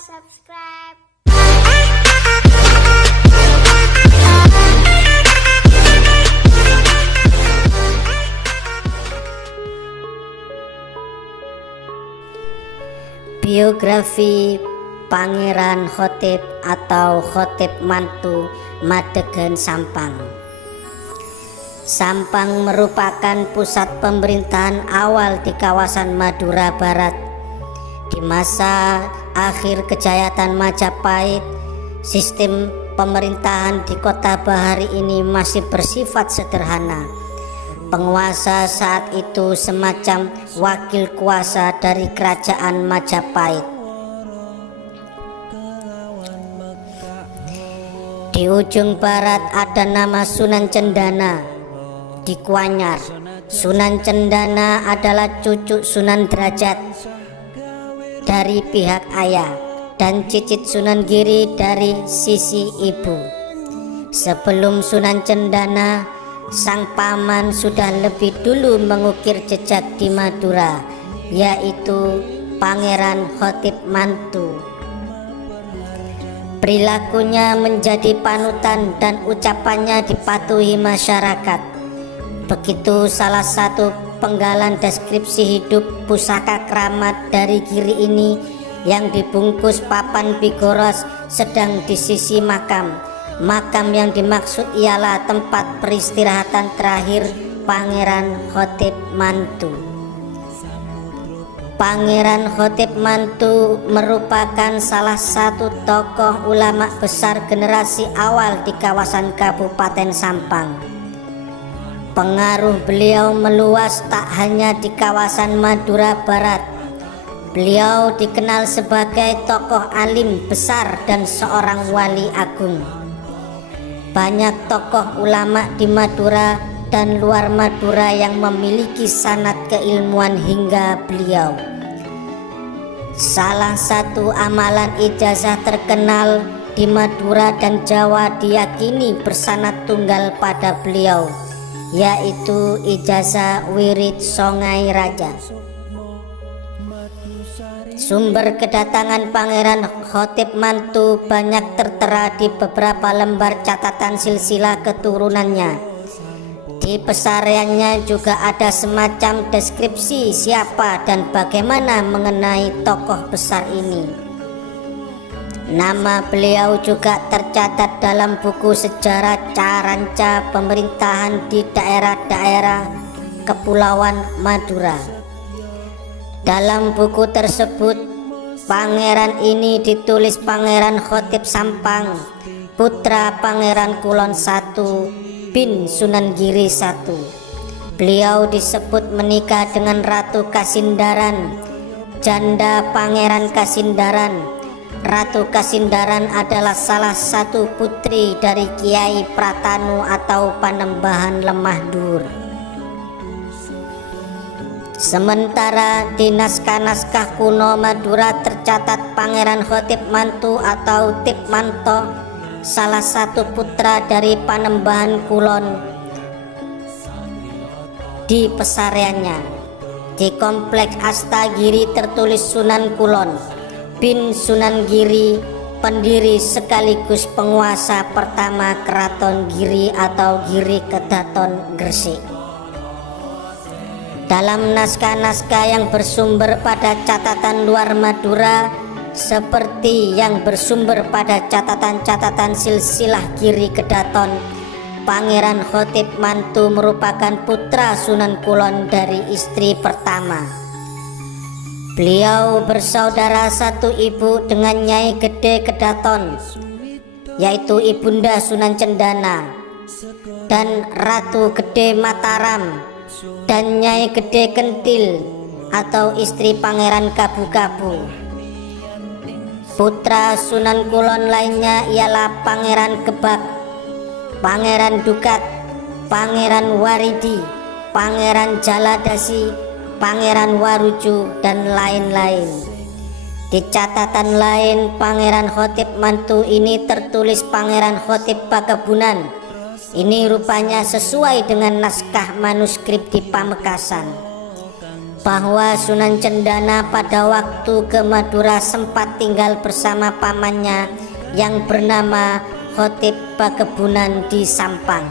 subscribe. Biografi Pangeran Khotib atau Khotib Mantu Madegan Sampang. Sampang merupakan pusat pemerintahan awal di kawasan Madura Barat. Di masa akhir kejayaan Majapahit, sistem pemerintahan di kota Bahari ini masih bersifat sederhana. Penguasa saat itu semacam wakil kuasa dari kerajaan Majapahit. Di ujung barat ada nama Sunan Cendana di Kuanyar. Sunan Cendana adalah cucu Sunan Derajat dari pihak ayah dan cicit Sunan Giri dari sisi ibu. Sebelum Sunan Cendana, sang paman sudah lebih dulu mengukir jejak di Madura, yaitu Pangeran Khotib Mantu. Perilakunya menjadi panutan dan ucapannya dipatuhi masyarakat. Begitu salah satu penggalan deskripsi hidup pusaka keramat dari Giri ini yang dibungkus papan bigoros sedang di sisi makam. Makam yang dimaksud ialah tempat peristirahatan terakhir Pangeran Khotib Mantu. Pangeran Khotib Mantu merupakan salah satu tokoh ulama besar generasi awal di kawasan Kabupaten Sampang. Pengaruh beliau meluas tak hanya di kawasan Madura Barat. Beliau dikenal sebagai tokoh alim besar dan seorang wali agung. Banyak tokoh ulama di Madura dan luar Madura yang memiliki sanad keilmuan hingga beliau. Salah satu amalan ijazah terkenal di Madura dan Jawa diyakini bersanad tunggal pada beliau, yaitu ijazah wirid Songai Raja. Sumber kedatangan Pangeran Khotib Mantu banyak tertera di beberapa lembar catatan silsilah keturunannya. Di pesariannya juga ada semacam deskripsi siapa dan bagaimana mengenai tokoh besar ini. Nama beliau juga tercatat dalam buku sejarah Caranca pemerintahan di daerah-daerah Kepulauan Madura. Dalam buku tersebut, pangeran ini ditulis Pangeran Khotib Sampang, putra Pangeran Kulon I bin Sunan Giri I. Beliau disebut menikah dengan Ratu Kasindaran, janda Pangeran Kasindaran. Ratu Kasindaran adalah salah satu putri dari Kiai Pratanu atau Panembahan Lemah Dur. Sementara di naskah-naskah kuno Madura tercatat Pangeran Khotib Mantu atau Tip Manto, salah satu putra dari Panembahan Kulon di pesariannya. Di kompleks Astagiri tertulis Sunan Kulon bin Sunan Giri, pendiri sekaligus penguasa pertama Keraton Giri atau Giri Kedaton Gresik. Dalam naskah-naskah yang bersumber pada catatan luar Madura, seperti yang bersumber pada catatan-catatan silsilah Giri Kedaton, Pangeran Khotib Mantu merupakan putra Sunan Kulon dari istri pertama. Beliau bersaudara satu ibu dengan Nyai Gede Kedaton, yaitu Ibunda Sunan Cendana, dan Ratu Gede Mataram, dan Nyai Gede Kentil atau istri Pangeran Kabu-Kabu. Putra Sunan Kulon lainnya ialah Pangeran Gebak, Pangeran Dukat, Pangeran Waridi, Pangeran Jaladasi, Pangeran Waruju, dan lain-lain. Di catatan lain, Pangeran Khotib Mantu ini tertulis Pangeran Khotib Pakebunan. Ini rupanya sesuai dengan naskah manuskrip di Pamekasan. bahwa Sunan Cendana pada waktu ke Madura sempat tinggal bersama pamannya yang bernama Khotib Pakebunan di Sampang.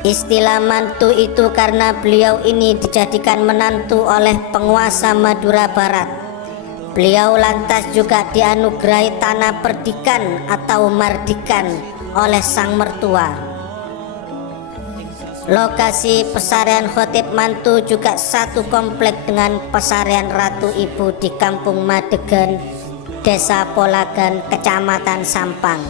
Istilah mantu itu karena beliau ini dijadikan menantu oleh penguasa Madura Barat. Beliau lantas juga dianugerahi tanah perdikan atau mardikan oleh sang mertua. Lokasi pesarian Khotib mantu juga satu komplek dengan pesarian Ratu Ibu di Kampung Madegen, Desa Polagan, Kecamatan Sampang.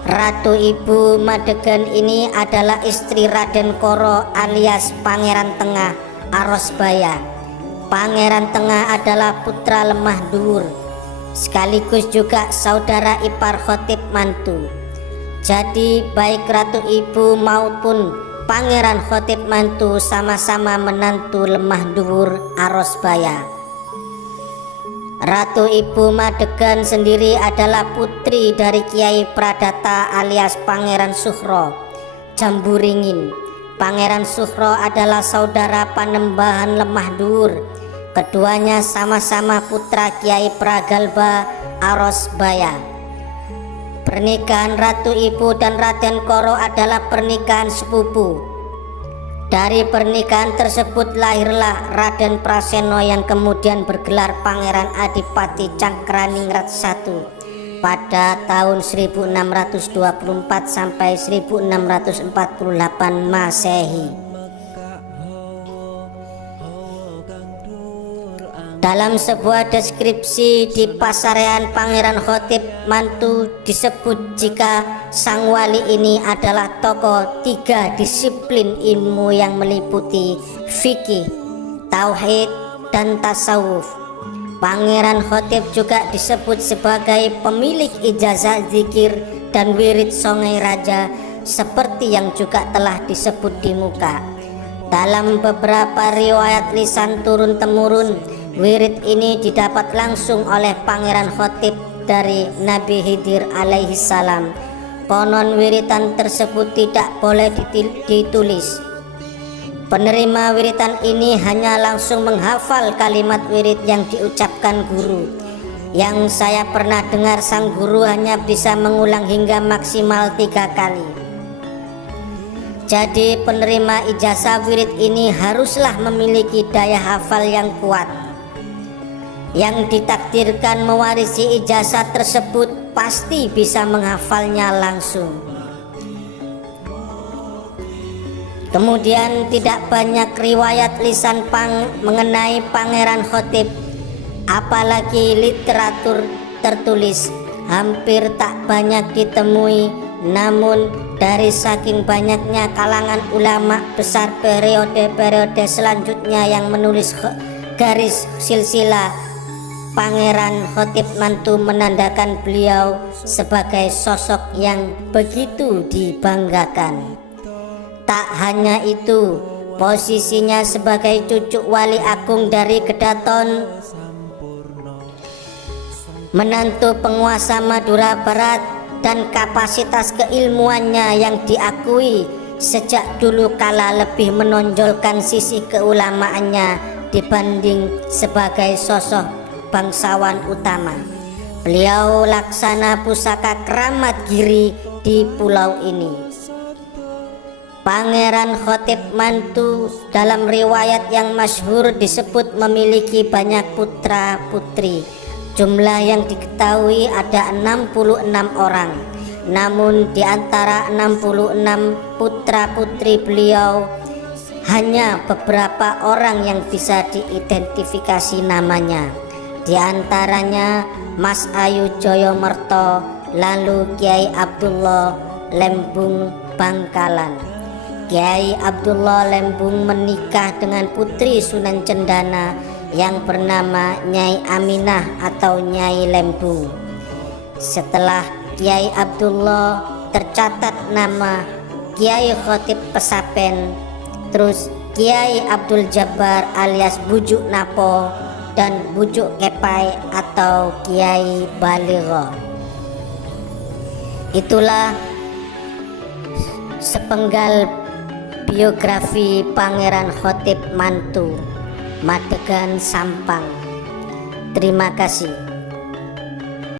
Ratu Ibu Madegen ini adalah istri Raden Koro alias Pangeran Tengah Arosbaya. Pangeran Tengah adalah putra lemah dhuwur, sekaligus juga saudara ipar Khotib mantu. Jadi baik Ratu Ibu maupun Pangeran Khotib mantu sama-sama menantu lemah dhuwur Arosbaya. Ratu Ibu Madegen sendiri adalah putri dari Kiai Pradata alias Pangeran Sukhro Jamburingin. Pangeran Sukhro adalah saudara Panembahan lemah dhuwur. Keduanya sama-sama putra Kiai Pragalba Arosbaya. Pernikahan Ratu Ibu dan Raden Koro adalah pernikahan sepupu. Dari pernikahan tersebut lahirlah Raden Praseno yang kemudian bergelar Pangeran Adipati Cangkraningrat I pada tahun 1624 sampai 1648 Masehi. Dalam sebuah deskripsi di pasarean Pangeran Khotib mantu disebut jika sang wali ini adalah tokoh 3 disiplin ilmu yang meliputi fikih, tauhid, dan tasawuf. Pangeran Khotib juga disebut sebagai pemilik ijazah zikir dan wirid Songai Raja seperti yang juga telah disebut di muka. Dalam beberapa riwayat lisan turun-temurun, wirid ini didapat langsung oleh Pangeran Khotib dari Nabi Khidir alaihi salam. Konon wiritan tersebut tidak boleh ditulis. Penerima wiritan ini hanya langsung menghafal kalimat wirid yang diucapkan guru. Yang saya pernah dengar sang guru hanya bisa mengulang hingga maksimal 3 kali. Jadi penerima ijazah wirid ini haruslah memiliki daya hafal yang kuat. Yang ditakdirkan mewarisi ijazah tersebut pasti bisa menghafalnya langsung. Kemudian tidak banyak riwayat lisan mengenai Pangeran Khotib, apalagi literatur tertulis hampir tak banyak ditemui. Namun dari saking banyaknya kalangan ulama besar periode-periode selanjutnya yang menulis garis silsilah Pangeran Khotib mantu menandakan beliau sebagai sosok yang begitu dibanggakan. Tak hanya itu, posisinya sebagai cucu wali agung dari Kedaton, menantu penguasa Madura Barat, dan kapasitas keilmuannya yang diakui sejak dulu kala lebih menonjolkan sisi keulamaannya dibanding sebagai sosok bangsawan utama. Beliau laksana pusaka keramat giri di pulau ini. Pangeran Khotib mantu dalam riwayat yang masyhur disebut memiliki banyak putra putri. Jumlah yang diketahui ada 66 orang. Namun di antara 66 putra putri beliau hanya beberapa orang yang bisa diidentifikasi namanya. Di antaranya Mas Ayu Joyomerto, lalu Kiai Abdullah Lembung Bangkalan. Kiai Abdullah Lembung menikah dengan putri Sunan Cendana yang bernama Nyai Aminah atau Nyai Lembung. Setelah Kiai Abdullah tercatat nama Kiai Khotib Pesapen, terus Kiai Abdul Jabbar alias Bujuk Napo, dan Bujuk Kepai atau Kiai Baligho. Itulah sepenggal Biografi Pangeran Khotib Mantu, Madegan Sampang. Terima kasih.